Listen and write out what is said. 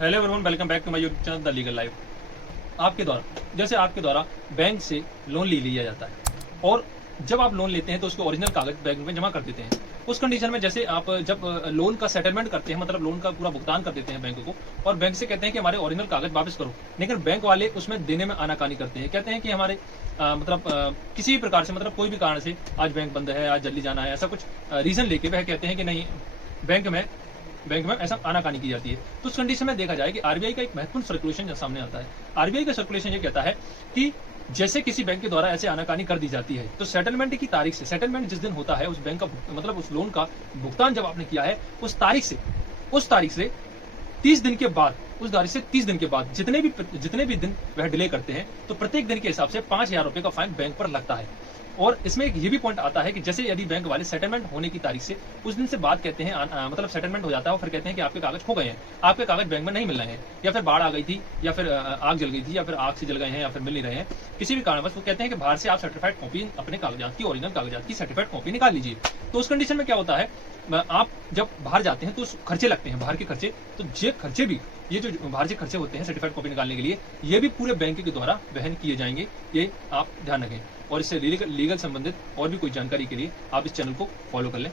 Hello everyone, welcome back to my YouTube channel the legal life. आपके द्वारा bank से loan ले लिया जाता है और जब आप लोन लेते हैं तो उसके ओरिजिनल कागज बैंक में जमा कर देते हैं। उस कंडीशन में जैसे आप जब लोन का सेटलमेंट करते हैं, मतलब लोन का पूरा भुगतान कर देते हैं बैंक को, और बैंक से कहते हैं कि हमारे ओरिजिनल कागज वापस करो, लेकिन बैंक वाले उसमें देने में आनाकानी करते हैं। कहते हैं कि हमारे किसी भी प्रकार से, मतलब कोई भी कारण से आज बैंक बंद है, आज जल्दी जाना है, ऐसा कुछ रीजन लेके वह कहते हैं कि नहीं, बैंक में ऐसा आनाकानी की जाती है। तो उस कंडीशन में देखा जाए कि आरबीआई का एक महत्वपूर्ण सर्कुलेशन सामने आता है। आरबीआई का सर्कुलेशन ये कहता है कि जैसे किसी बैंक के द्वारा ऐसे आनाकानी कर दी जाती है तो सेटलमेंट की तारीख से, सेटलमेंट जिस दिन होता है उस बैंक का, मतलब उस लोन का भुगतान जब आपने किया है उस तारीख से 30 दिन के बाद, उस तारीख से 30 दिन के बाद जितने भी दिन वह डिले करते हैं तो प्रत्येक दिन के हिसाब से 5,000 रुपए का फाइन बैंक पर लगता है। और इसमें एक ये भी पॉइंट आता है कि जैसे यदि बैंक वाले सेटलमेंट होने की तारीख से उस दिन से बात कहते हैं, मतलब सेटलमेंट हो जाता है और फिर कहते हैं कि आपके कागज खो गए हैं, आपके कागज बैंक में नहीं मिल रहे हैं, या फिर बाढ़ आ गई थी, या फिर आग जल गई थी, या फिर आग से जल गए हैं, या फिर मिल नहीं रहे हैं, किसी भी कारणवश वो कहते हैं कि बाहर से आप सर्टिफाइड कॉपी, अपने कागजात की, ओरिजिनल कागजात की सर्टिफाइड कॉपी निकाल लीजिए। तो उस कंडीशन में क्या होता है, आप जब बाहर जाते हैं तो खर्चे लगते हैं, बाहर के खर्चे, तो ये खर्चे भी, ये जो बाहर से खर्चे होते हैं सर्टिफाइड कॉपी निकालने के लिए, ये भी पूरे बैंक के द्वारा वहन किए जाएंगे। ये आप ध्यान रखें और इससे लीगल संबंधित और भी कोई जानकारी के लिए आप इस चैनल को फॉलो कर लें।